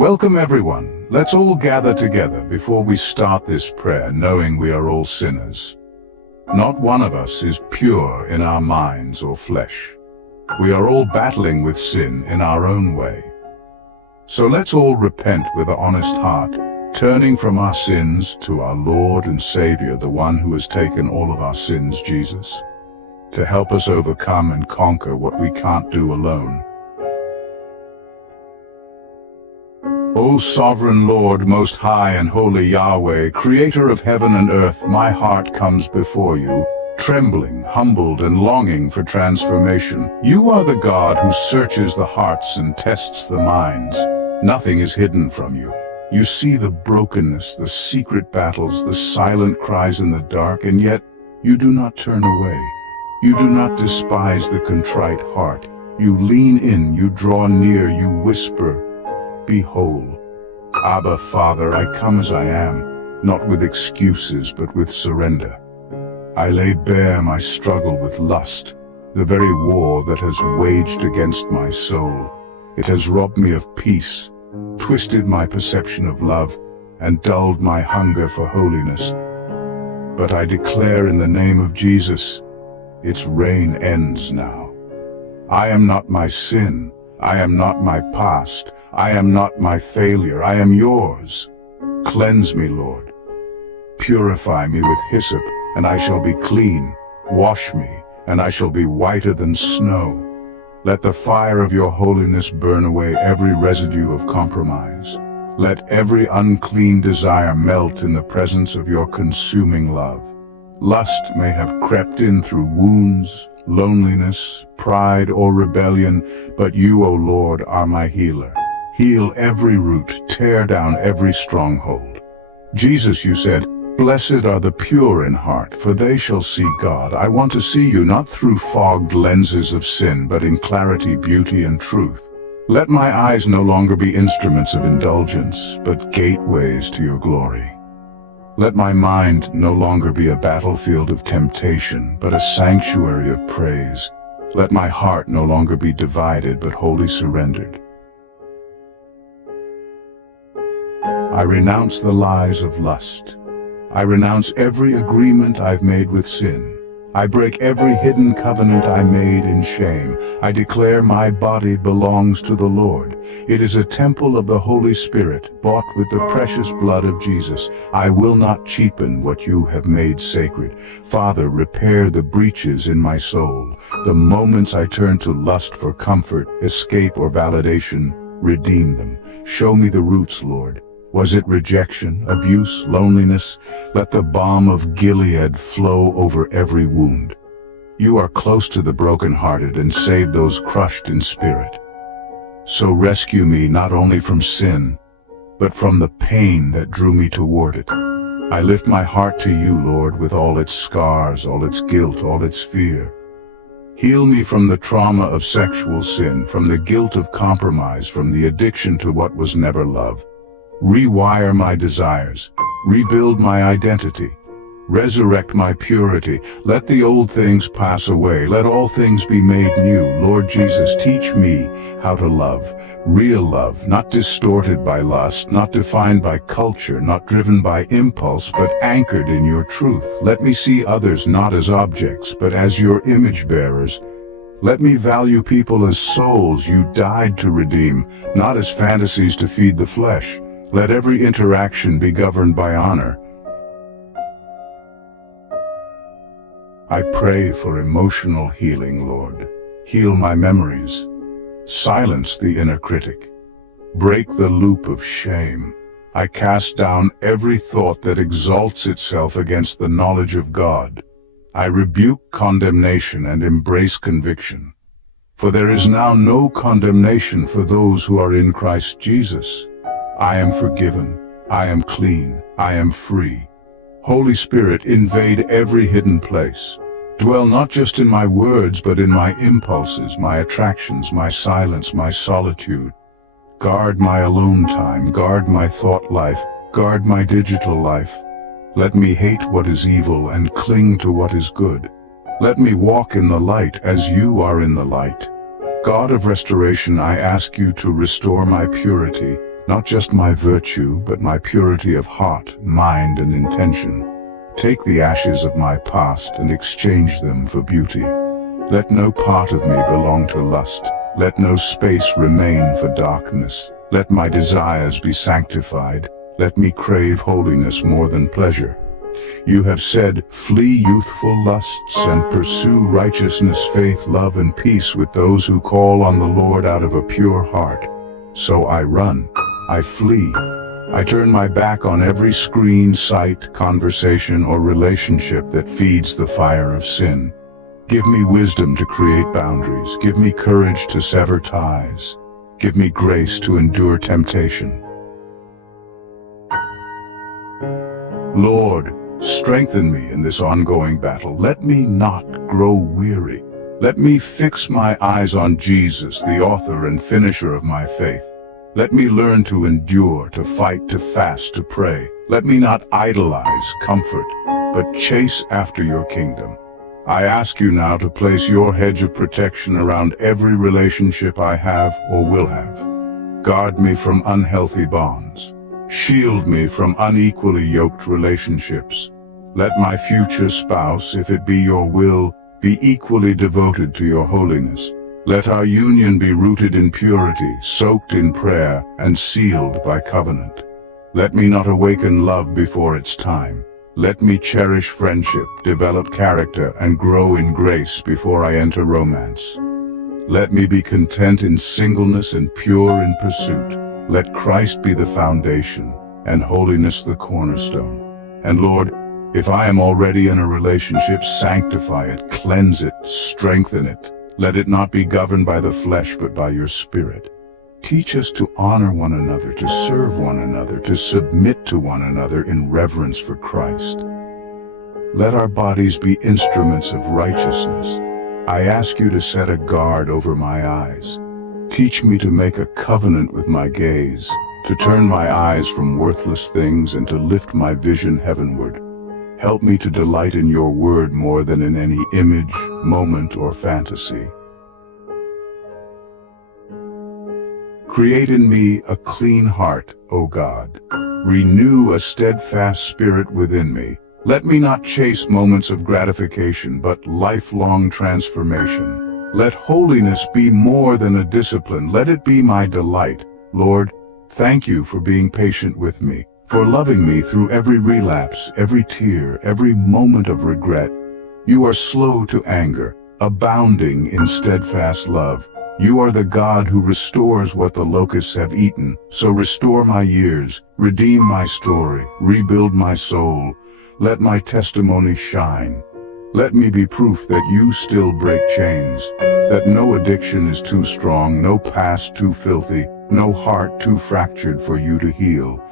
Welcome everyone. Let's all gather together before we start this prayer, knowing we are all sinners. Not one of us is pure in our minds or flesh. We are all battling with sin in our own way. So let's all repent with an honest heart, turning from our sins to our Lord and Savior, the one who has taken all of our sins, Jesus, to help us overcome and conquer what we can't do alone. O sovereign Lord, most high and holy Yahweh, creator of heaven and earth, my heart comes before you, trembling, humbled, and longing for transformation. You are the God who searches the hearts and tests the minds. Nothing is hidden from you. You see the brokenness, the secret battles, the silent cries in the dark, and yet you do not turn away. You do not despise the contrite heart. You lean in, you draw near, you whisper, "Be whole." Abba, Father, I come as I am, not with excuses, but with surrender. I lay bare my struggle with lust, the very war that has waged against my soul. It has robbed me of peace, twisted my perception of love, and dulled my hunger for holiness. But I declare in the name of Jesus, its reign ends now. I am not my sin. I am not my past. I am not my failure. I am yours. Cleanse me, Lord. Purify me with hyssop, and I shall be clean. Wash me, and I shall be whiter than snow. Let the fire of your holiness burn away every residue of compromise. Let every unclean desire melt in the presence of your consuming love. Lust may have crept in through wounds, loneliness, pride, or rebellion, but you, O Lord, are my healer. Heal every root, tear down every stronghold. Jesus, you said, "Blessed are the pure in heart, for they shall see God." I want to see you not through fogged lenses of sin, but in clarity, beauty, and truth. Let my eyes no longer be instruments of indulgence, but gateways to your glory. Let my mind no longer be a battlefield of temptation, but a sanctuary of praise. Let my heart no longer be divided, but wholly surrendered. I renounce the lies of lust. I renounce every agreement I've made with sin. I break every hidden covenant I made in shame. I declare my body belongs to the Lord. It is a temple of the Holy Spirit, bought with the precious blood of Jesus. I will not cheapen what you have made sacred. Father, repair the breaches in my soul. The moments I turn to lust for comfort, escape, or validation, redeem them. Show me the roots, Lord. Was it rejection, abuse, loneliness? Let the balm of Gilead flow over every wound. You are close to the brokenhearted and save those crushed in spirit. So rescue me not only from sin, but from the pain that drew me toward it. I lift my heart to you, Lord, with all its scars, all its guilt, all its fear. Heal me from the trauma of sexual sin, from the guilt of compromise, from the addiction to what was never love. Rewire my desires, rebuild my identity, resurrect my purity. Let the old things pass away, let all things be made new. Lord Jesus, teach me how to love, real love, not distorted by lust, not defined by culture, not driven by impulse, but anchored in your truth. Let me see others not as objects, but as your image bearers. Let me value people as souls you died to redeem, not as fantasies to feed the flesh. Let every interaction be governed by honor. I pray for emotional healing, Lord. Heal my memories. Silence the inner critic. Break the loop of shame. I cast down every thought that exalts itself against the knowledge of God. I rebuke condemnation and embrace conviction. For there is now no condemnation for those who are in Christ Jesus. I am forgiven, I am clean, I am free. Holy Spirit, invade every hidden place. Dwell not just in my words, but in my impulses, my attractions, my silence, my solitude. Guard my alone time, guard my thought life, guard my digital life. Let me hate what is evil and cling to what is good. Let me walk in the light as you are in the light. God of restoration, I ask you to restore my purity, not just my virtue, but my purity of heart, mind, and intention. Take the ashes of my past and exchange them for beauty. Let no part of me belong to lust. Let no space remain for darkness. Let my desires be sanctified. Let me crave holiness more than pleasure. You have said, flee youthful lusts and pursue righteousness, faith, love, and peace with those who call on the Lord out of a pure heart. So I run, I flee. I turn my back on every screen, site, conversation, or relationship that feeds the fire of sin. Give me wisdom to create boundaries. Give me courage to sever ties. Give me grace to endure temptation. Lord, strengthen me in this ongoing battle. Let me not grow weary. Let me fix my eyes on Jesus, the author and finisher of my faith. Let me learn to endure, to fight, to fast, to pray. Let me not idolize comfort, but chase after your kingdom. I ask you now to place your hedge of protection around every relationship I have or will have. Guard me from unhealthy bonds. Shield me from unequally yoked relationships. Let my future spouse, if it be your will, be equally devoted to your holiness. Let our union be rooted in purity, soaked in prayer, and sealed by covenant. Let me not awaken love before its time. Let me cherish friendship, develop character, and grow in grace before I enter romance. Let me be content in singleness and pure in pursuit. Let Christ be the foundation, and holiness the cornerstone. And Lord, if I am already in a relationship, sanctify it, cleanse it, strengthen it. Let it not be governed by the flesh, but by your Spirit. Teach us to honor one another, to serve one another, to submit to one another in reverence for Christ. Let our bodies be instruments of righteousness. I ask you to set a guard over my eyes. Teach me to make a covenant with my gaze, to turn my eyes from worthless things and to lift my vision heavenward. Help me to delight in your word more than in any image, moment, or fantasy. Create in me a clean heart, O God. Renew a steadfast spirit within me. Let me not chase moments of gratification, but lifelong transformation. Let holiness be more than a discipline. Let it be my delight. Lord, thank you for being patient with me, for loving me through every relapse, every tear, every moment of regret. You are slow to anger, abounding in steadfast love. You are the God who restores what the locusts have eaten. So restore my years, redeem my story, rebuild my soul. Let my testimony shine. Let me be proof that you still break chains, that no addiction is too strong, no past too filthy, no heart too fractured for you to heal.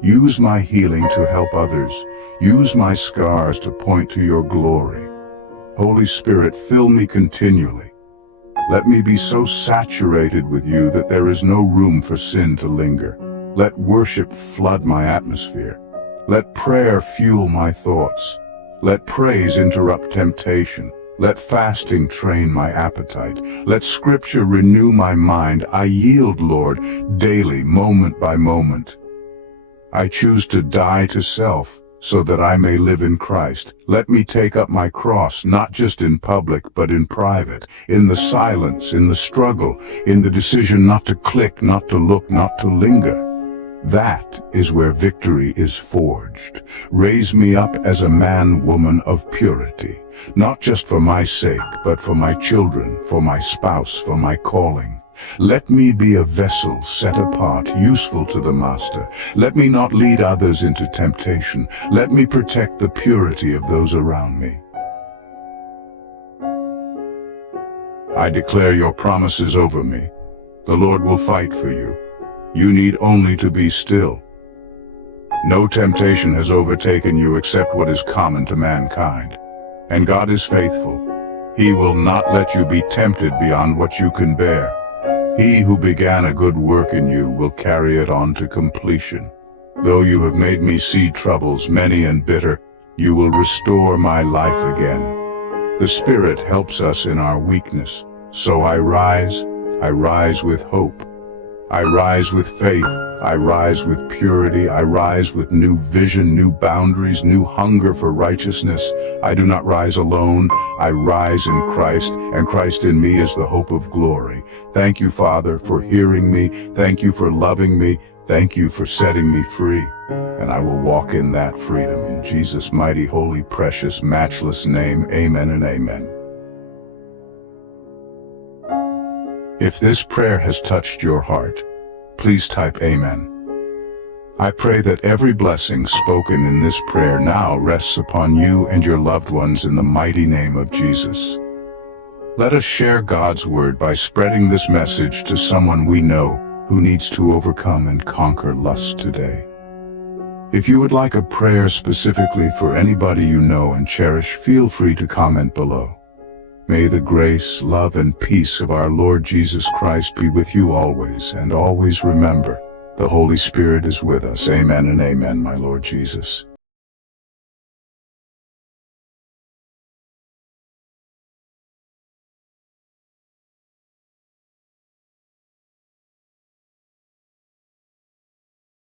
Use my healing to help others. Use my scars to point to your glory. Holy Spirit, fill me continually. Let me be so saturated with you that there is no room for sin to linger. Let worship flood my atmosphere. Let prayer fuel my thoughts. Let praise interrupt temptation. Let fasting train my appetite. Let scripture renew my mind. I yield, Lord, daily, moment by moment. I choose to die to self, so that I may live in Christ. Let me take up my cross, not just in public, but in private, in the silence, in the struggle, in the decision not to click, not to look, not to linger. That is where victory is forged. Raise me up as a man, woman of purity, not just for my sake, but for my children, for my spouse, for my calling. Let me be a vessel set apart, useful to the Master. Let me not lead others into temptation. Let me protect the purity of those around me. I declare your promises over me. The Lord will fight for you. You need only to be still. No temptation has overtaken you except what is common to mankind. And God is faithful. He will not let you be tempted beyond what you can bear. He who began a good work in you will carry it on to completion. Though you have made me see troubles many and bitter, you will restore my life again. The Spirit helps us in our weakness. So I rise with hope. I rise with faith. I rise with purity. I rise with new vision, new boundaries, new hunger for righteousness. I do not rise alone. I rise in Christ, and Christ in me is the hope of glory. Thank you, Father, for hearing me. Thank you for loving me. Thank you for setting me free. And I will walk in that freedom. In Jesus' mighty, holy, precious, matchless name, amen and amen. If this prayer has touched your heart, please type Amen. I pray that every blessing spoken in this prayer now rests upon you and your loved ones in the mighty name of Jesus. Let us share God's word by spreading this message to someone we know who needs to overcome and conquer lust today. If you would like a prayer specifically for anybody you know and cherish, feel free to comment below. May the grace, love, and peace of our Lord Jesus Christ be with you always, and always remember, the Holy Spirit is with us. Amen and amen, my Lord Jesus.